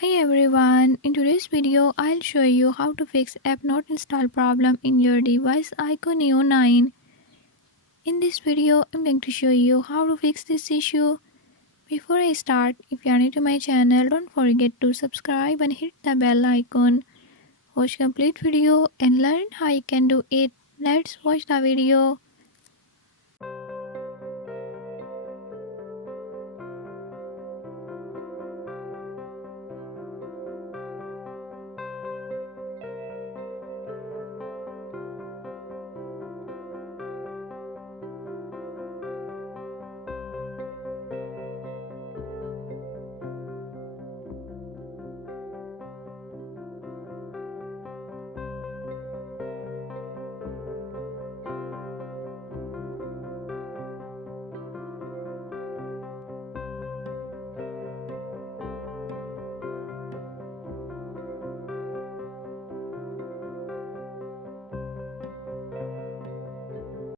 Hi everyone, in today's video I'll show you how to fix app not installed problem in your device iQOO Neo 9. In this video I'm going to show you how to fix this issue. Before I start, if you are new to my channel, don't forget to subscribe and hit the bell icon. Watch complete video and learn how you can do it. Let's watch the video.